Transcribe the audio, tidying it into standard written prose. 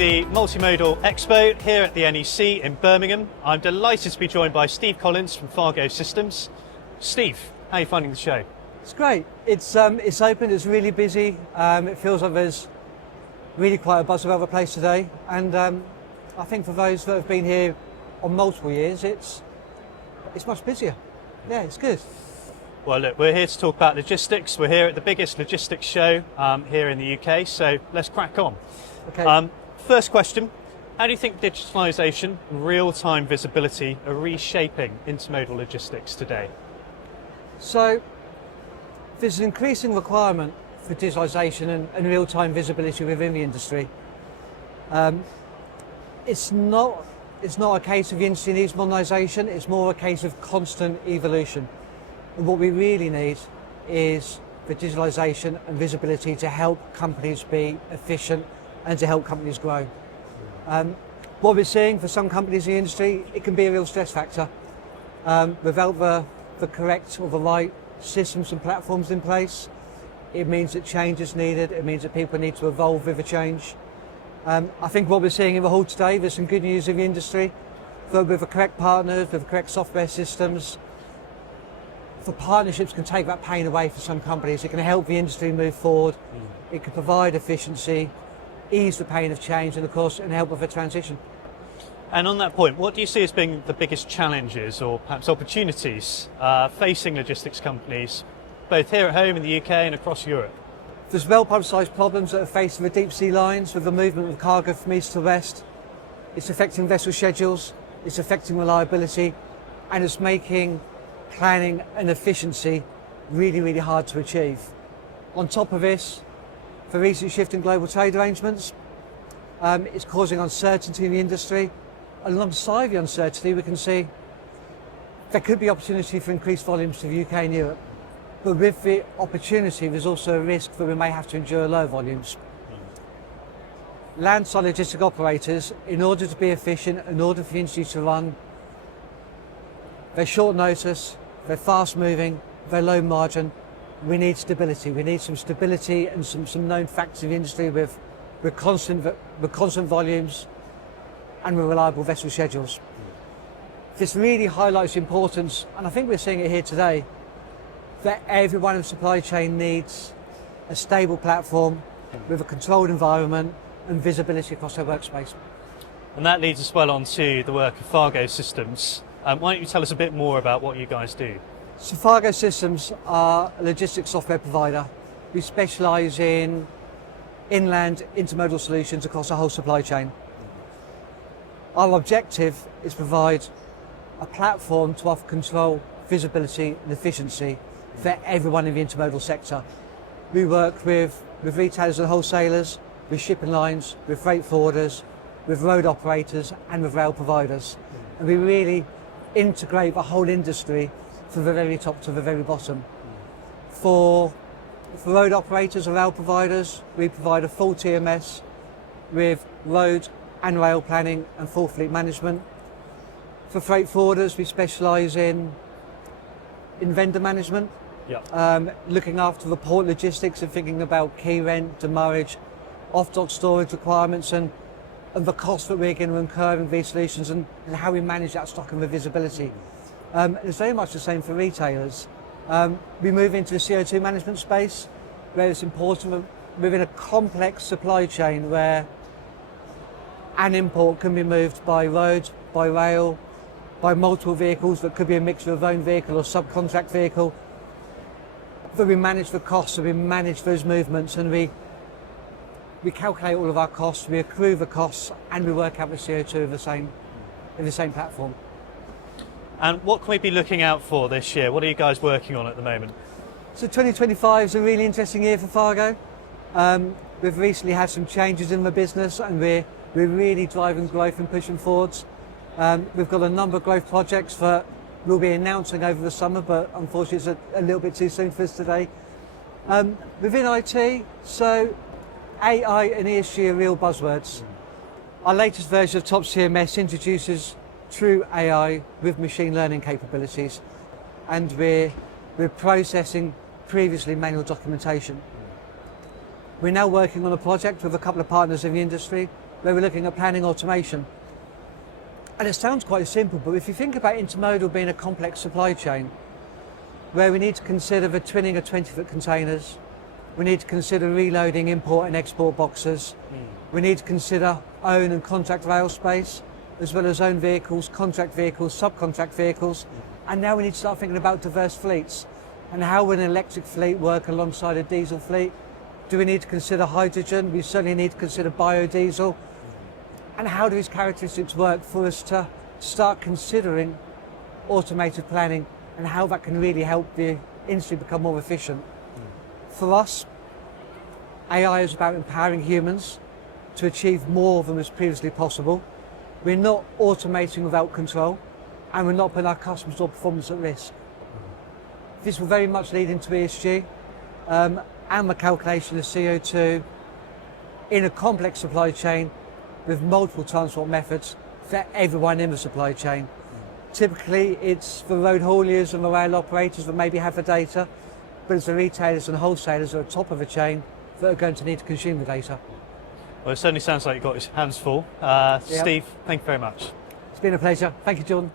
the Multimodal Expo here at the NEC in Birmingham. I'm delighted to be joined by Steve Collins from Fargo Systems. Steve, how are you finding the show? It's great. It's open, it's really busy. It feels like there's really quite a buzz about the place today. And I think for those that have been here on multiple years, it's much busier. Yeah, it's good. Well, look, we're here to talk about logistics. We're here at the biggest logistics show here in the UK, so let's crack on. Okay. First question, how do you think digitalisation and real-time visibility are reshaping intermodal logistics today? So there's an increasing requirement for digitalisation and real-time visibility within the industry. It's not a case of the industry needs modernisation, it's more a case of constant evolution. And what we really need is the digitalisation and visibility to help companies be efficient and to help companies grow. What we're seeing for some companies in the industry, it can be a real stress factor. Without the correct or the right systems and platforms in place, it means that change is needed, it means that people need to evolve with a change. I think what we're seeing in the hall today, there's some good news in the industry. With the correct partners, with the correct software systems, the partnerships can take that pain away for some companies. It can help the industry move forward. It can provide efficiency, ease the pain of change, and of course, and help with the transition. And on that point, what do you see as being the biggest challenges or perhaps opportunities facing logistics companies, both here at home in the UK and across Europe? There's well-publicised problems that are facing the deep sea lines with the movement of cargo from east to west. It's affecting vessel schedules, it's affecting reliability, and it's making planning and efficiency really, really hard to achieve. On top of this, the recent shift in global trade arrangements is causing uncertainty in the industry. Alongside the uncertainty, we can see there could be opportunity for increased volumes to the UK and Europe. But with the opportunity, there's also a risk that we may have to endure low volumes. Landside logistic operators, in order to be efficient, in order for the industry to run, they're short notice, they're fast moving, they're low margin. We need stability. We need some stability and some known facts in the industry with constant volumes and with reliable vessel schedules. This really highlights the importance, and I think we're seeing it here today, that everyone in the supply chain needs a stable platform with a controlled environment and visibility across their workspace. And that leads us well on to the work of Fargo Systems. Why don't you tell us a bit more about what you guys do? So Fargo Systems are a logistics software provider. We specialise in inland intermodal solutions across the whole supply chain. Our objective is to provide a platform to offer control, visibility and efficiency for everyone in the intermodal sector. We work with retailers and wholesalers, with shipping lines, with freight forwarders, with road operators and with rail providers. And we really integrate the whole industry from the very top to the very bottom. For road operators and rail providers, we provide a full TMS with road and rail planning and full fleet management. For freight forwarders, we specialise in vendor management, looking after the port logistics and thinking about key rent, demurrage, off-dock storage requirements and the cost that we're going to incur in these solutions and how we manage that stock and the visibility. It's very much the same for retailers. We move into the CO2 management space where it's important within a complex supply chain where an import can be moved by road, by rail, by multiple vehicles that could be a mixture of own vehicle or subcontract vehicle. That we manage the costs and we manage those movements and we calculate all of our costs, we accrue the costs and we work out the CO2 in the same platform. And what can we be looking out for this year? What are you guys working on at the moment? So 2025 is a really interesting year for Fargo. We've recently had some changes in the business and we're really driving growth and pushing forwards. We've got a number of growth projects that we'll be announcing over the summer, but unfortunately it's a little bit too soon for us today. Within IT, so AI and ESG are real buzzwords. Our latest version of Top CMS introduces true AI with machine learning capabilities, and we're processing previously manual documentation. We're now working on a project with a couple of partners in the industry where we're looking at planning automation. And it sounds quite simple, but if you think about intermodal being a complex supply chain, where we need to consider the twinning of 20-foot containers, we need to consider reloading import and export boxes, we need to consider own and contract rail space, as well as own vehicles, contract vehicles, subcontract vehicles, and now we need to start thinking about diverse fleets and how will an electric fleet work alongside a diesel fleet. Do we need to consider hydrogen? We certainly need to consider biodiesel. And how do these characteristics work for us to start considering automated planning and how that can really help the industry become more efficient? For us, AI is about empowering humans to achieve more than was previously possible. We're not automating without control, and we're not putting our customers or performance at risk. This will very much lead into ESG and the calculation of CO2 in a complex supply chain with multiple transport methods for everyone in the supply chain. Typically, it's the road hauliers and the rail operators that maybe have the data, but it's the retailers and wholesalers at the top of the chain that are going to need to consume the data. Well, it certainly sounds like you've got your hands full. Steve, thank you very much. It's been a pleasure. Thank you, Jordan.